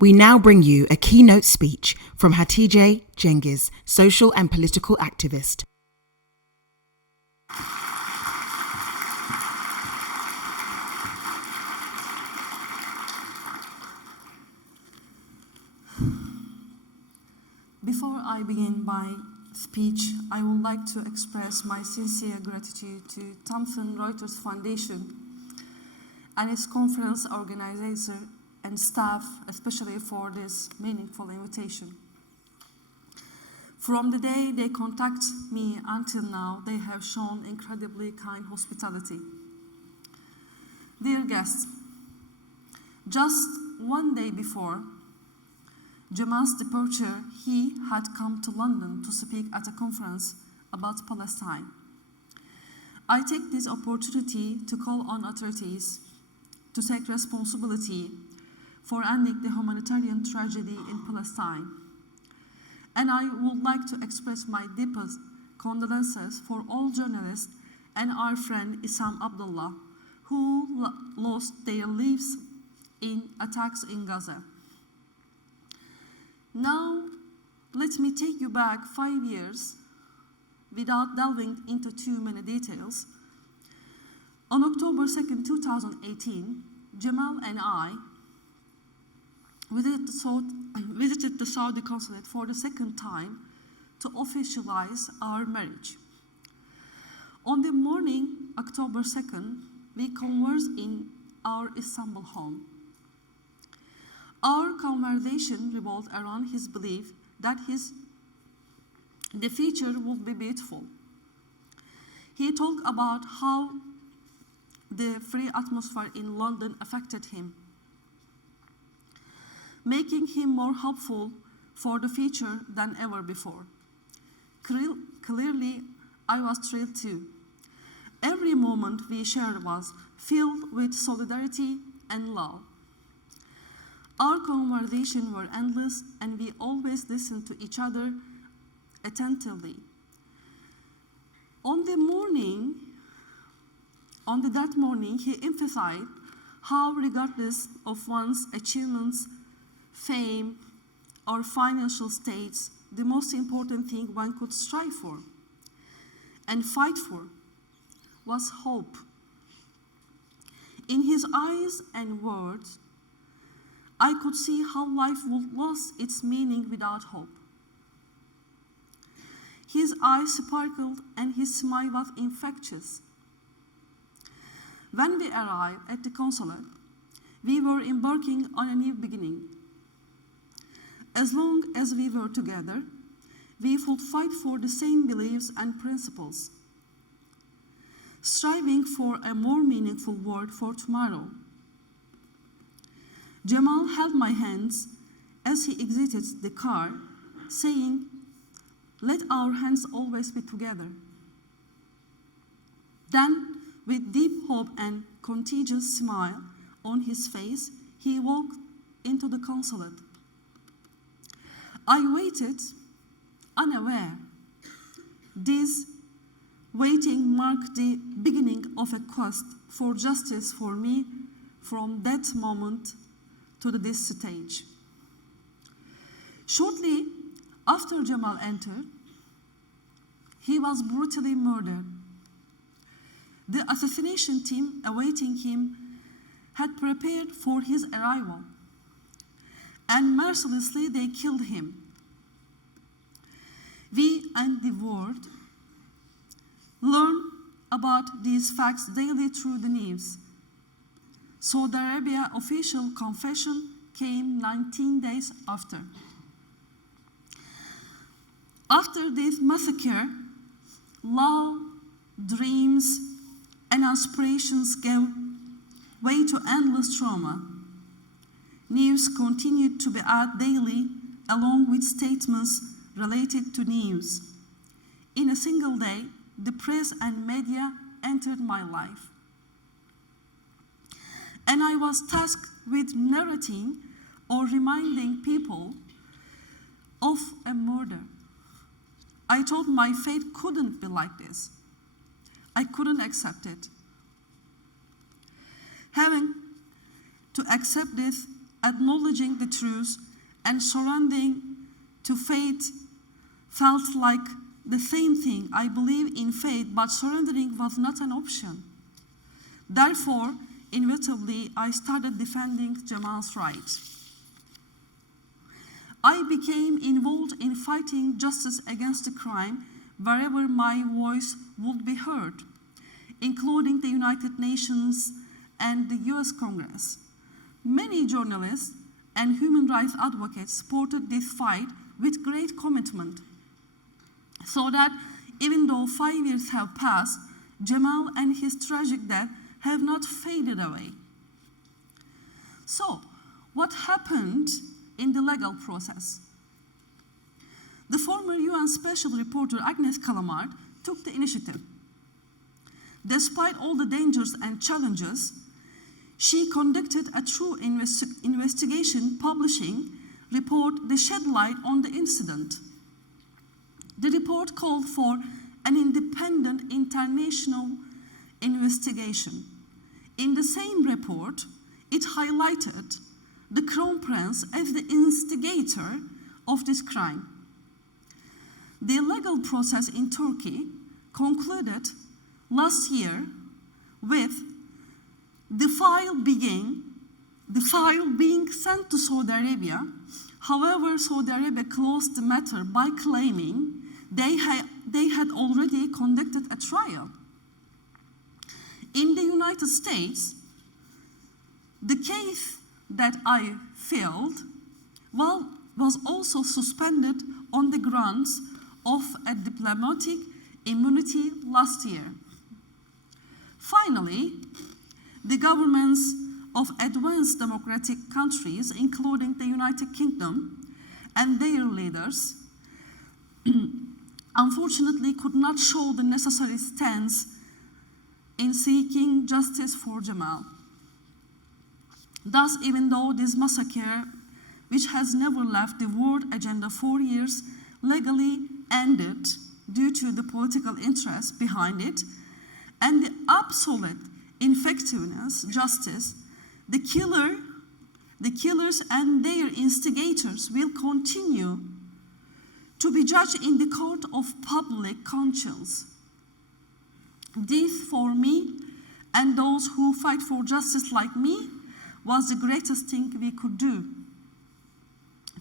We now bring you a keynote speech from Hatice Cengiz, social and political activist. Before I begin my speech, I would like to express my sincere gratitude to Thomson Reuters Foundation and its conference organizer and staff, especially for this meaningful invitation. From the day they contacted me until now, they have shown incredibly kind hospitality. Dear guests, just one day before Jamal's departure, he had come to London to speak at a conference about Palestine. I take this opportunity to call on authorities to take responsibility for ending the humanitarian tragedy in Palestine. And I would like to express my deepest condolences for all journalists and our friend Issam Abdullah, who lost their lives in attacks in Gaza. Now, let me take you back 5 years without delving into too many details. On October 2nd, 2018, Jamal and I visited the Saudi consulate for the second time to officialize our marriage. On the morning, October 2nd, we conversed in our Istanbul home. Our conversation revolved around his belief that the future would be beautiful. He talked about how the free atmosphere in London affected him, making him more hopeful for the future than ever before. Clearly, I was thrilled too. Every moment we shared was filled with solidarity and love. Our conversations were endless, and we always listened to each other attentively. On that morning, he emphasized how, regardless of one's achievements, fame, or financial status, the most important thing one could strive for and fight for was hope. In his eyes and words, I could see how life would lose its meaning without hope. His eyes sparkled and his smile was infectious. When we arrived at the consulate, we were embarking on a new beginning. As long as we were together, we would fight for the same beliefs and principles, striving for a more meaningful world for tomorrow. Jamal held my hands as he exited the car, saying, "Let our hands always be together." Then, with deep hope and contagious smile on his face, he walked into the consulate. I waited, unaware. This waiting marked the beginning of a quest for justice for me from that moment to this stage. Shortly after Jamal entered, he was brutally murdered. The assassination team awaiting him had prepared for his arrival, and mercilessly they killed him. We and the world learn about these facts daily through the news. Saudi Arabia official confession came 19 days after. After this massacre, love, dreams, and aspirations gave way to endless trauma. News continued to be added daily, along with statements related to news. In a single day, the press and media entered my life. And I was tasked with narrating or reminding people of a murder. I thought my fate couldn't be like this. I couldn't accept it. Having to accept this acknowledging the truth and surrendering to fate felt like the same thing. I believe in fate, but surrendering was not an option. Therefore, inevitably, I started defending Jamal's right. I became involved in fighting justice against the crime wherever my voice would be heard, including the United Nations and the US Congress. Many journalists and human rights advocates supported this fight with great commitment, so that even though 5 years have passed, Jamal and his tragic death have not faded away. So, what happened in the legal process? The former UN Special Reporter Agnes Kalamard took the initiative. Despite all the dangers and challenges, she conducted a true investigation, publishing report that shed light on the incident. The report called for an independent international investigation. In the same report, it highlighted the Crown Prince as the instigator of this crime. The legal process in Turkey concluded last year with the file being sent to Saudi Arabia. However, Saudi Arabia closed the matter by claiming they had already conducted a trial. In the United States, the case that I filed was also suspended on the grounds of a diplomatic immunity last year. Finally, the governments of advanced democratic countries, including the United Kingdom and their leaders, unfortunately could not show the necessary stance in seeking justice for Jamal. Thus, even though this massacre, which has never left the world agenda 4 years, legally ended due to the political interest behind it and the absolute ineffectiveness, justice, the killers and their instigators will continue to be judged in the court of public conscience. This, for me and those who fight for justice like me, was the greatest thing we could do.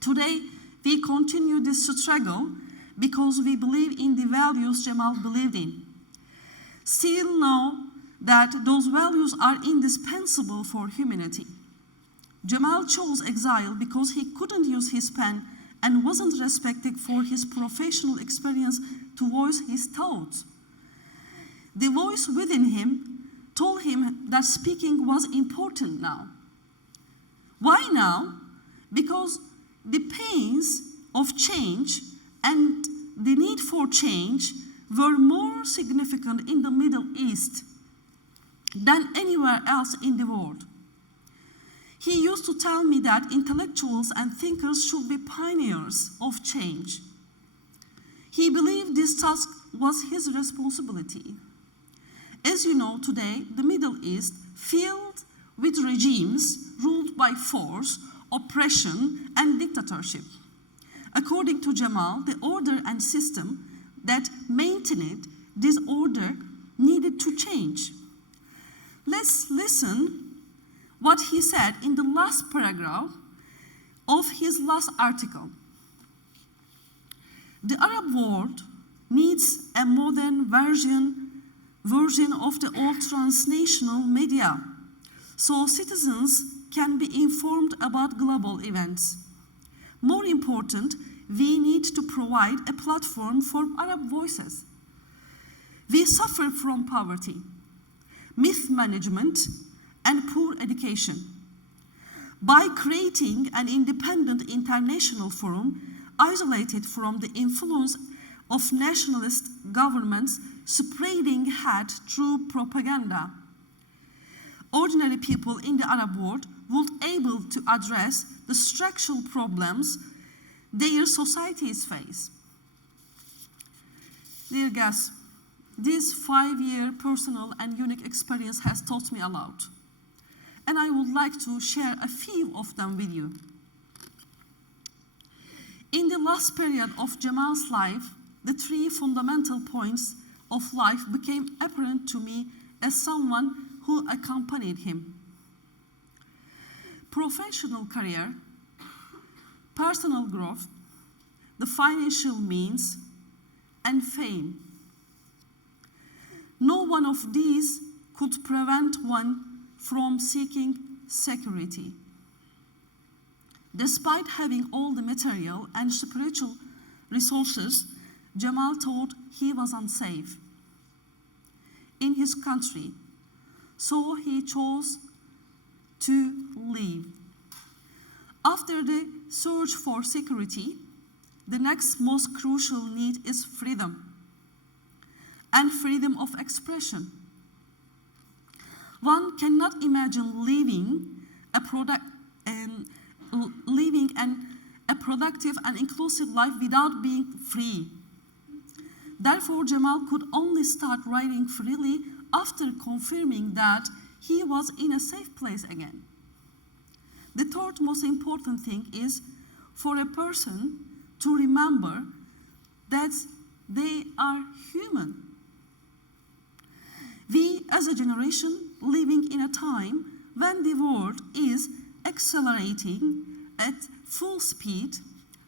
Today, we continue this struggle because we believe in the values Jamal believed in. Still know that those values are indispensable for humanity. Jamal chose exile because he couldn't use his pen and wasn't respected for his professional experience to voice his thoughts. The voice within him told him that speaking was important now. Why now? Because the pains of change and the need for change were more significant in the Middle East than anywhere else in the world. He used to tell me that intellectuals and thinkers should be pioneers of change. He believed this task was his responsibility. As you know, today, the Middle East, filled with regimes ruled by force, oppression, and dictatorship. According to Jamal, the order and system that maintained this order needed to change. Let's listen what he said in the last paragraph of his last article. The Arab world needs a modern version of the old transnational media, so citizens can be informed about global events. More important, we need to provide a platform for Arab voices. We suffer from poverty, mismanagement, and poor education. By creating an independent international forum isolated from the influence of nationalist governments spreading hate through propaganda, ordinary people in the Arab world would be able to address the structural problems their societies face. Dear guests, this 5-year personal and unique experience has taught me a lot. and I would like to share a few of them with you. In the last period of Jamal's life, the three fundamental points of life became apparent to me as someone who accompanied him: professional career, personal growth, the financial means, and fame. No one of these could prevent one from seeking security. Despite having all the material and spiritual resources, Jamal thought he was unsafe in his country, so he chose to leave. After the search for security, the next most crucial need is freedom and freedom of expression. One cannot imagine living a productive and inclusive life without being free. Therefore, Jamal could only start writing freely after confirming that he was in a safe place again. The third most important thing is for a person to remember that they are human. We, as a generation living in a time when the world is accelerating at full speed,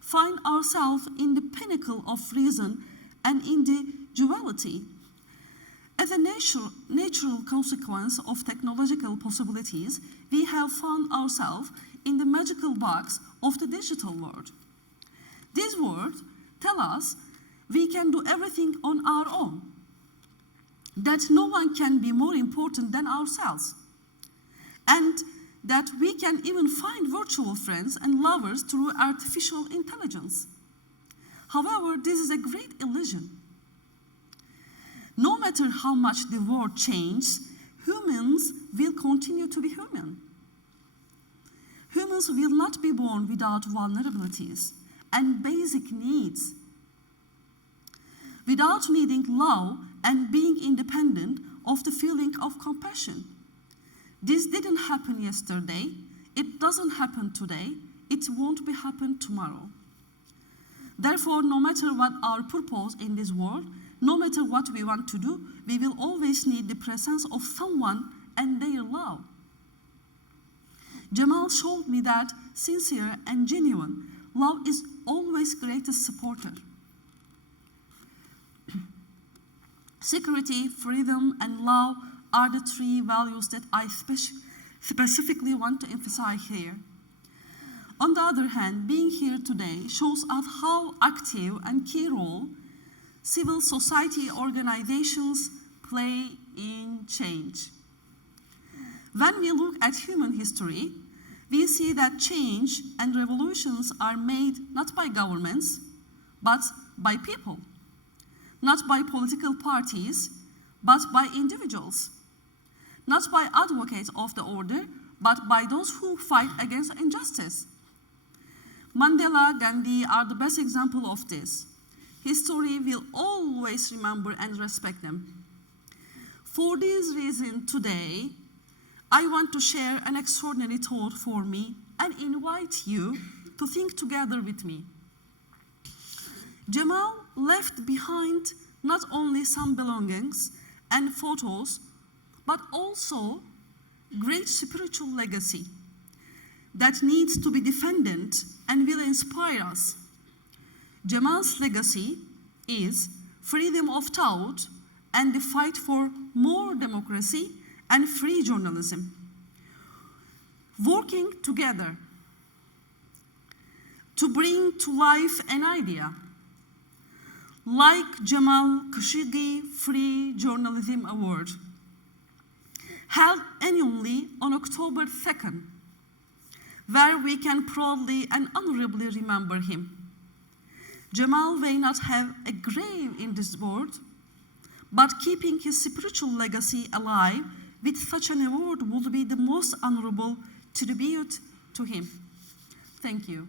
find ourselves in the pinnacle of reason and individuality. As a natural consequence of technological possibilities, we have found ourselves in the magical box of the digital world. This world tells us we can do everything on our own, that no one can be more important than ourselves, and that we can even find virtual friends and lovers through artificial intelligence. However, this is a great illusion. No matter how much the world changes, humans will continue to be human. Humans will not be born without vulnerabilities and basic needs. Without needing love and being independent of the feeling of compassion. This didn't happen yesterday, it doesn't happen today, it won't be happen tomorrow. Therefore, no matter what our purpose in this world, no matter what we want to do, we will always need the presence of someone and their love. Jamal showed me that sincere and genuine love is always greatest supporter. Security, freedom, and love are the three values that I specifically want to emphasize here. On the other hand, being here today shows us how active and key role civil society organizations play in change. When we look at human history, we see that change and revolutions are made not by governments, but by people. Not by political parties, but by individuals. Not by advocates of the order, but by those who fight against injustice. Mandela, Gandhi are the best example of this. History will always remember and respect them. For this reason, today, I want to share an extraordinary thought for me and invite you to think together with me. Jamal left behind not only some belongings and photos, but also great spiritual legacy that needs to be defended and will inspire us. Jamal's legacy is freedom of thought and the fight for more democracy and free journalism. Working together to bring to life an idea, like Jamal Khashoggi Free Journalism Award, held annually on October 2nd, where we can proudly and honorably remember him. Jamal may not have a grave in this world, but keeping his spiritual legacy alive with such an award would be the most honorable tribute to him. Thank you.